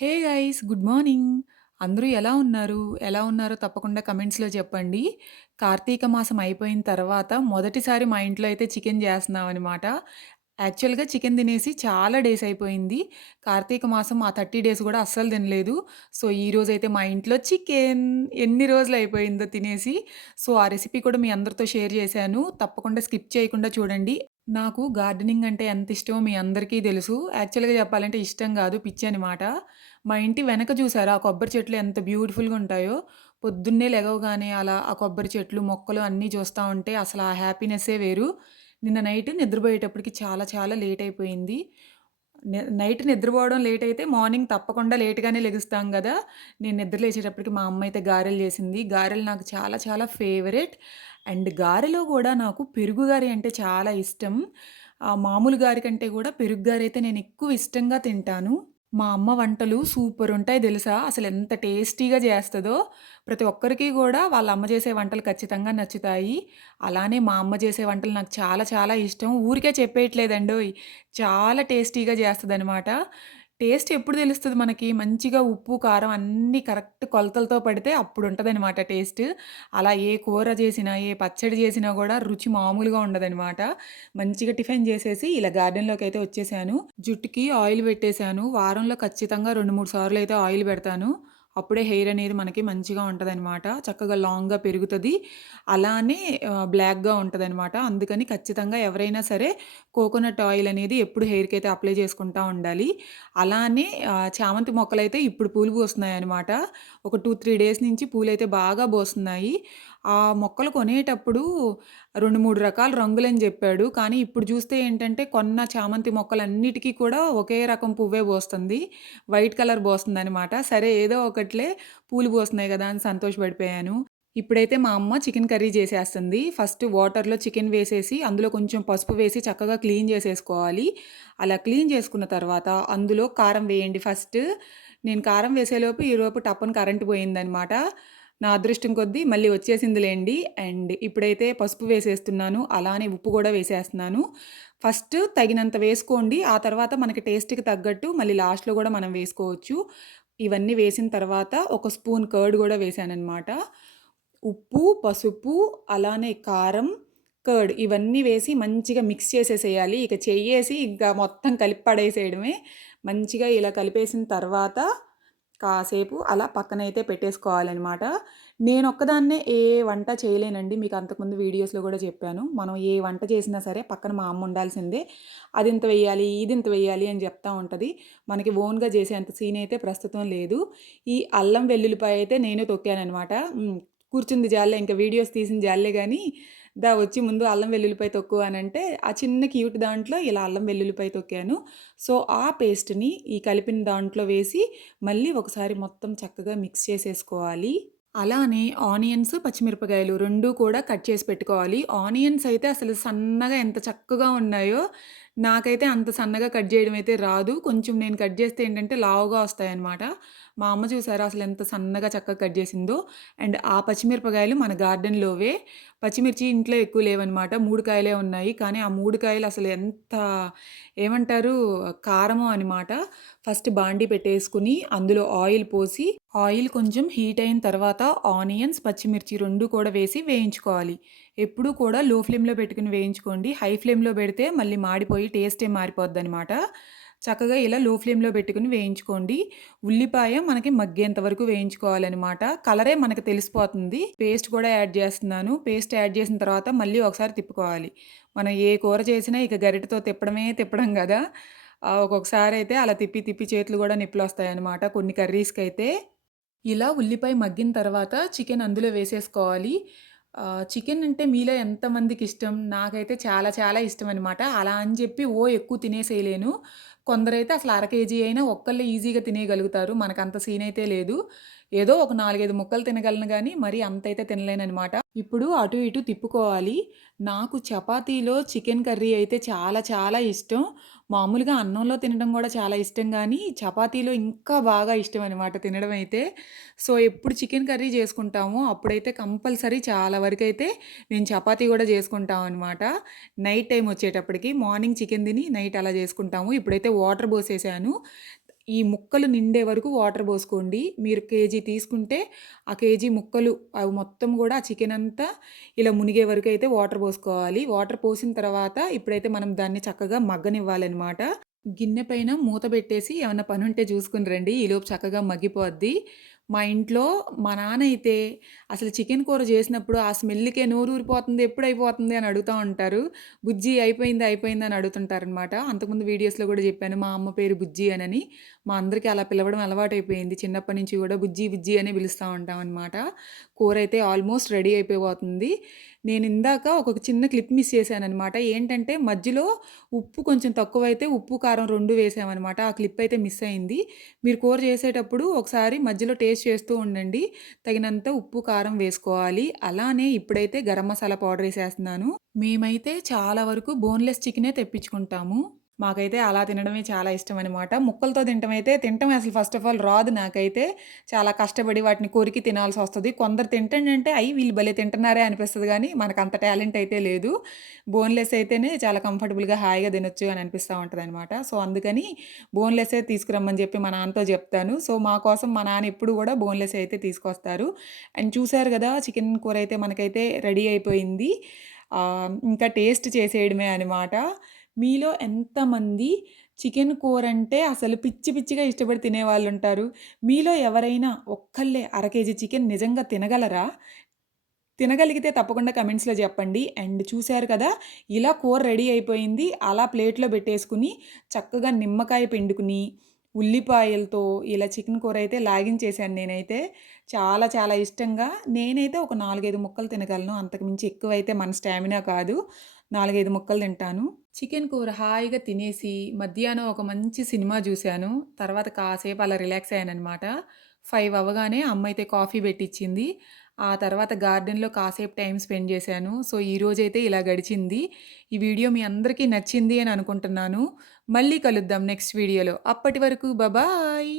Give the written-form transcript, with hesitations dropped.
Hey guys good morning. అందరూ ఎలా ఉన్నారు? ఎలా ఉన్నారో తప్పకుండా కమెంట్స్‌లో చెప్పండి. కార్తీక మాసం అయిపోయిన తర్వాత మొదటిసారి మా ఇంట్లో అయితే చికెన్ చేస్తున్నామనమాట. యాక్చువల్‌గా చికెన్ తినేసి చాలా డేస్ అయిపోయింది. కార్తీక మాసం ఆ 30 డేస్ గూడా అస్సలు తినలేదు. సో, ఈరోజైతే మా ఇంట్లో చికెన్ ఎన్ని రోజులు అయిపోయిందో తినేసి. సో, ఆ రెసిపీ కూడా మీ అందరితో షేర్ చేశాను. తప్పకుండా స్కిప్ చేయకుండా చూడండి. నాకు గార్డెనింగ్ అంటే ఎంత ఇష్టమో మీ అందరికీ తెలుసు. యాక్చువల్‌గా చెప్పాలంటే ఇష్టం గాదు, పిచ్చనమాట. మా ఇంటి వెనక చూసారా ఆ కొబ్బరి చెట్లు ఎంత బ్యూటిఫుల్‌గా ఉంటాయో. పొద్దున్నే లెగవగానే అలా ఆ కొబ్బరి చెట్లు, మొక్కలు అన్నీ చూస్తా ఉంటే అసలు ఆ హ్యాపీనెస్సే వేరు. నిన్న నైట్ నిద్రపోయేటప్పటికి చాలా చాలా లేట్ అయిపోయింది. నైట్ నిద్రపోవడం లేట్ అయితే మార్నింగ్ తప్పకుండా లేట్‌గానే లెగుస్తాం గదా! నేను నిద్ర లేచేటప్పటికి మా అమ్మ అయితే గారెలు చేసింది. గారెలు నాకు చాలా చాలా ఫేవరెట్. అండ్ గారెలో గూడా నాకు పెరుగు గారె అంటే చాలా ఇష్టం. మామూలు గారె కంటే గూడా పెరుగు గారైతే నేను ఎక్కువ ఇష్టంగా తింటాను. మా అమ్మ వంటలు సూపరుంటాయి తెలుసా! అసలెంత టేస్టీగా జేస్తదో. ప్రతి ఒక్కరికి గూడా వాళ్ళ అమ్మ చేసే వంటలు ఖచ్చితంగా నచ్చుతాయి. అలానే మా అమ్మ చేసే వంటలు నాకు చాలా చాలా ఇష్టం. ఊరికే చెప్పేయట్లేదండోయ్! చాలా టేస్టీగా జేస్తదనమాట. టేస్ట్ ఎప్పుడు తెలుస్తది మనకి? మంచిగా ఉప్పు, కారం అన్నీ కరెక్ట్ కొలతలతో పడితే అప్పుడుంటదనమాట టేస్ట్. అలా ఏ కూర చేసినా, ఏ పచ్చడి చేసినా గూడా రుచి మామూలుగా ఉండదనమాట. మంచిగా టిఫిన్ చేసేసి ఇలా గార్డెన్‌లోకైతే వచ్చేసాను. జుట్టుకి ఆయిల్ పెట్టేసాను. వారంలో ఖచ్చితంగా 2, 3 సార్లయితే ఆయిల్ పెడతాను. అప్పుడే హెయిర్ అనేది మనకి మంచిగా ఉంటదనమాట. చక్కగా లాంగ్‌గా పెరుగుతది. అలానే బ్లాక్‌గా ఉంటదనమాట. అందుకని ఖచ్చితంగా ఎవరైనా సరే కోకోనట్ ఆయిల్ అనేది ఎప్పుడు హెయిర్‌కైతే అప్లై చేసుకుంటా ఉండాలి. అలానే చామంతి మొక్కలైతే ఇప్పుడు పూలు పూస్తున్నాయనమాట. ఒక 2, 3 డేస్ నుంచి పూలైతే బాగా పూస్తున్నాయి. ఆ మొక్కలు కొనేటప్పుడు 2, 3 రకాల రంగులని జెప్పాడు. కానీ ఇప్పుడు జూస్తే ఏంటంటే కొన్న చామంతి మొక్కలన్నిటికి కూడా ఒకే రకం పువ్వే పూస్తుంది. వైట్ కలర్ పూస్తుందనమాట. సరే ఏదో ఒకట్లే పూలు పూస్తున్నాయి గదా! అని సంతోషపడిపోయాను. ఇప్పుడైతే మా అమ్మ చికెన్ కర్రీ జేసేస్తుంది. ఫస్ట్ వాటర్‌లో చికెన్ వేసేసి, అందులో కొంచెం పసుపు వేసి చక్కగా క్లీన్ జేసేసుకోవాలి. అలా క్లీన్ జేసుకున్న తర్వాత అందులో కారం వేయండి ఫస్ట్. నేను కారం వేసేలోపు ఈలోపు టప్పున కరెంట్ పోయిందనమాట. నా అదృష్టం కొద్దీ మళ్ళీ వచ్చేసిందిలెండి. అండ్ ఇప్పుడైతే పసుపు వేసేస్తున్నాను. అలానే ఉప్పు గూడా వేసేస్తున్నాను. ఫస్ట్ తగినంత వేసుకోండి. ఆ తర్వాత మనకి టేస్ట్‌కి తగ్గట్టు మళ్ళీ లాస్ట్‌లో గూడా మనం వేసుకోవచ్చు. ఇవన్నీ వేసిన తర్వాత ఒక స్పూన్ కర్డ్ గూడా వేశాననమాట. ఉప్పు, పసుపు, అలానే కారం, కర్డ్ ఇవన్నీ వేసి మంచిగా మిక్స్ చేసేసేయాలి. ఇక చెయ్యేసి ఇంకా మొత్తం కలిపి పడేసేయడమే. మంచిగా ఇలా కలిపేసిన తర్వాత కాసేపు అలా పక్కనైతే పెట్టేసుకోవాలనమాట. నేనొక్కదాన్నే ఏ వంట చేయలేనండి. మీకు అంతకుముందు వీడియోస్‌లో గూడా చెప్పాను. మనం ఏ వంట చేసినా సరే పక్కన మా అమ్మ ఉండాల్సిందే. అదింత వెయ్యాలి, ఇదింత వెయ్యాలి అని జెప్తా ఉంటది. మనకి ఓన్‌గా జేసేంత సీనయితే ప్రస్తుతం లేదు. ఈ అల్లం వెల్లుల్లిపాయ అయితే నేనే తొక్కాననమాట. కూర్చుంది జాలే ఇంక వీడియోస్ తీసింది జాలే గానీ, దా వచ్చి ముందు అల్లం వెల్లుల్లిపాయ తొక్కు అనంటే, ఆ చిన్న క్యూట్ దాంట్లో ఇలా అల్లం వెల్లుల్లిపాయ తొక్కాను. సో, ఆ పేస్ట్‌ని ఈ కలిపిన దాంట్లో వేసి, మళ్ళీ ఒకసారి మొత్తం చక్కగా మిక్స్ చేసేసుకోవాలి. అలానే ఆనియన్స్, పచ్చిమిరపకాయలు 2 కూడా కట్ చేసి పెట్టుకోవాలి. ఆనియన్స్ అయితే అసలు సన్నగా ఎంత చక్కగా ఉన్నాయో, నాకైతే అంత సన్నగా కట్ జేయడం అయితే రాదు. కొంచెం నేను కట్ జేస్తే ఏంటంటే లావుగా వస్తాయన్నమాట. మా అమ్మ చూసారా అసలు ఎంత సన్నగా చక్కగా కట్ జేసిందో. అండ్ ఆ పచ్చిమిరపకాయలు మన గార్డెన్‌లోవే. పచ్చిమిర్చి ఇంట్లో ఎక్కువ లేవన్నమాట. 3 కాయలే ఉన్నాయి. కానీ ఆ 3 కాయలు అసలు ఎంత ఏమంటారు కారమో అనమాట. ఫస్ట్ బాండీ పెట్టేసుకొని అందులో ఆయిల్ పోసి, ఆయిల్ కొంచెం హీట్ అయిన తర్వాత ఆనియన్స్, పచ్చిమిర్చి 2 కూడా వేసి వేయించుకోవాలి. ఎప్పుడూ కూడా లో ఫ్లేమ్‌లో పెట్టుకొని వేయించుకోండి. హై ఫ్లేమ్‌లో పెడితే మళ్ళీ మాడిపోయి టేస్టే మారిపోద్దనమాట. చక్కగా ఇలా లో ఫ్లేమ్‌లో పెట్టుకొని వేయించుకోండి. ఉల్లిపాయ మనకి మగ్గేంత వరకు వేయించుకోవాలనమాట. కలరే మనకు తెలిసిపోతుంది. పేస్ట్ కూడా యాడ్ చేస్తున్నాను. పేస్ట్ యాడ్ చేసిన తర్వాత మళ్ళీ ఒకసారి తిప్పుకోవాలి. మనం ఏ కూర చేసినా ఇక గరిటెతో తిప్పడమే తిప్పడం గదా! ఒక్కొక్కసారయితే అలా తిప్పి తిప్పి చేతులు గూడా నొప్పులొస్తాయన్నమాట కొన్ని కర్రీస్‌కైతే. ఇలా ఉల్లిపాయ మగ్గిన తర్వాత చికెన్ అందులో వేసేసుకోవాలి. చికెన్ అంటే మీలో ఎంతమందికిష్టం? నాకైతే చాలా చాలా ఇష్టమనమాట. అలా అని చెప్పి ఎక్కువ తినేసేయలేను. కొందరైతే అసలు అర కేజీ అయినా ఒక్కళ్ళే ఈజీగా తినేయగలుగుతారు. మనకంత సీనయితే లేదు. ఏదో ఒక 4, 5 ముక్కలు తినగలను గానీ, మరీ అంతైతే తినలేననమాట. ఇప్పుడు అటు ఇటు తిప్పుకోవాలి. నాకు చపాతీలో చికెన్ కర్రీ అయితే చాలా చాలా ఇష్టం. మామూలుగా అన్నంలో తినడం గూడా చాలా ఇష్టం గానీ, చపాతీలో ఇంకా బాగా ఇష్టమనమాట తినడం అయితే. సో, ఎప్పుడు చికెన్ కర్రీ చేసుకుంటామో అప్పుడైతే కంపల్సరీ చాలా వరకైతే మేము చపాతీ గూడా చేసుకుంటామనమాట. నైట్ టైమ్ వచ్చేటప్పటికి మార్నింగ్ చికెన్ తిని నైట్ అలా చేసుకుంటాము. ఇప్పుడైతే వాటర్ పోసేసాను. ఈ ముక్కలు నిండే వరకు వాటర్ పోసుకోండి. మీరు కేజీ తీసుకుంటే, ఆ కేజీ ముక్కలు అవి మొత్తం గూడా ఆ చికెనంతా ఇలా మునిగే వరకైతే వాటర్ పోసుకోవాలి. వాటర్ పోసిన తర్వాత ఇప్పుడైతే మనం దాన్ని చక్కగా మగ్గనివ్వాలనమాట. గిన్నె పైన మూత పెట్టేసి ఏమన్నా పనుంటే చూసుకొని రండి. ఈలోపు చక్కగా మగ్గిపోద్ది. మా ఇంట్లో మా నాన్న అయితే అసలు చికెన్ కూర చేసినప్పుడు ఆ స్మెల్‌కే నోరూరిపోతుంది, ఎప్పుడైపోతుంది అని అడుగుతా ఉంటారు. బుజ్జి అయిపోయిందా? అయిపోయిందా? అని అడుగుతుంటారనమాట. అంతకుముందు వీడియోస్‌లో కూడా చెప్పాను మా అమ్మ పేరు బుజ్జి అనని. మా అందరికీ అలా పిలవడం అలవాటైపోయింది. చిన్నప్పటి నుంచి కూడా బుజ్జి, బుజ్జి అనే పిలుస్తా ఉంటామనమాట. కూరైతే ఆల్మోస్ట్ రెడీ అయిపోబోతుంది. నేనిందాక ఒక చిన్న క్లిప్ మిస్ చేశాననమాట. ఏంటంటే మధ్యలో ఉప్పు కొంచెం తక్కువైతే ఉప్పు, కారం 2 వేసామనమాట. ఆ క్లిప్ అయితే మిస్ అయింది. మీరు కూర చేసేటప్పుడు ఒకసారి మధ్యలో టేస్ట్ చేస్తూ ఉండండి. తగినంత ఉప్పు, కారం వేసుకోవాలి. అలానే ఇప్పుడైతే గరం మసాలా పౌడర్ ఏసేస్తున్నాను. మేమైతే చాలా వరకు బోన్‌లెస్ చికెనే తెప్పించుకుంటాము. మాకైతే అలా తినడమే చాలా ఇష్టమనమాట. ముక్కలతో తింటమైతే తింటం అసలు ఫస్ట్ ఆఫ్ ఆల్ రాదు నాకైతే. చాలా కష్టపడి వాటిని కొరికి తినాల్సొస్తది. కొందరు తింటండంటే వీళ్ళు భలే తింటున్నారే అనిపిస్తది గానీ, మనకంత టాలెంట్ అయితే లేదు. బోన్‌లెస్ అయితేనే చాలా కంఫర్టబుల్‌గా హాయిగా తినొచ్చు అని అనిపిస్తా ఉంటదనమాట. సో, అందుకని బోన్‌లెస్సే తీసుకురమ్మని చెప్పి మా నాన్నతో జెప్తాను. సో, మా కోసం మా నాన్న ఎప్పుడు గూడా బోన్‌లెస్ అయితే తీసుకొస్తారు. అండ్ చూసారు గదా! చికెన్ కూర అయితే మనకైతే రెడీ అయిపోయింది. ఇంకా టేస్ట్ చేసేయడమే అనమాట. మీలో ఎంతమంది చికెన్ కూరంటే అసలు పిచ్చి పిచ్చిగా ఇష్టపడి తినేవాళ్ళుంటారు? మీలో ఎవరైనా ఒక్కళ్ళే అర కేజీ చికెన్ నిజంగా తినగలరా? తినగలిగితే తప్పకుండా కమెంట్స్‌లో చెప్పండి. అండ్ చూసారు కదా! ఇలా కూర రెడీ అయిపోయింది. అలా ప్లేట్‌లో పెట్టేసుకొని, చక్కగా నిమ్మకాయ పిండుకుని, ఉల్లిపాయలతో ఇలా చికెన్ కూర అయితే లాగించేశాను నేనైతే. చాలా చాలా ఇష్టంగా. నేనైతే ఒక 4, 5 ముక్కలు తినగలను. అంతకు మించి ఎక్కువైతే మన స్టామినా కాదు. 4, 5 ముక్కలు తింటాను. చికెన్ కూర హాయిగా తినేసి, మధ్యాహ్నం ఒక మంచి సినిమా జూశాను. తర్వాత కాసేపు అలా రిలాక్స్ అయ్యాననమాట. 5 అవ్వగానే అమ్మయితే కాఫీ పెట్టిచ్చింది. ఆ తర్వాత గార్డెన్‌లో కాసేపు టైమ్ స్పెండ్ చేశాను. సో, ఈరోజైతే ఇలా గడిచింది. ఈ వీడియో మీ అందరికీ నచ్చింది అని అనుకుంటున్నాను. మళ్ళీ కలుద్దాం నెక్స్ట్ వీడియోలో. అప్పటి వరకు బాయ్.